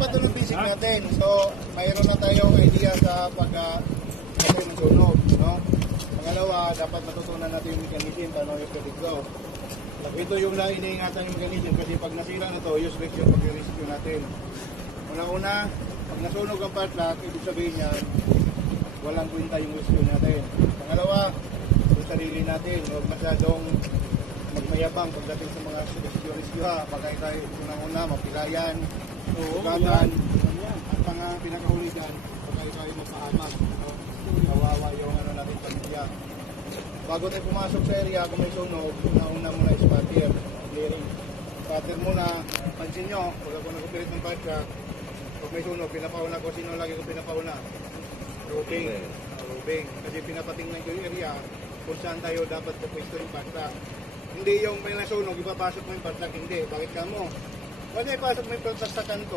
pa ito ng basic natin. So, mayroon na tayong idea sa pag-patay ng sunog. No? Pangalawa, dapat matutunan natin yung mechanism, paano yung pwede. Ito yung iniingatan yung mechanism kasi pag nasira na ito, useless yung pag-rescue natin. Una-una, pag nasunog ang part lock, ibig sabihin yan, walang kwenta yung rescue natin. Pangalawa, yung sarili natin, huwag masyadong magmayabang pagdating sa mga rescue ha. Baka tayo unang-una, mapilayan, ugatan, at pinakahuli dyan, baka tayo magpahamak. Kawawa yung natin pamilya. Bago tayo pumasok sa area, kung may sunog, una muna is spatter, clearing. Spatter muna, pansin nyo, pag ako nag-operate ng part lock, pag may sunog, pinapauna ko, sino lagi ko pinapauna? Roving. Roving. Kasi pinapatingnan ko yung area kung saan tayo dapat pupwesto yung part lock. Hindi yung may nasunog, ipapasok mo yung part lock, hindi. Bakit ka mo? Pwede ipasok mo yung part lock sa kanto,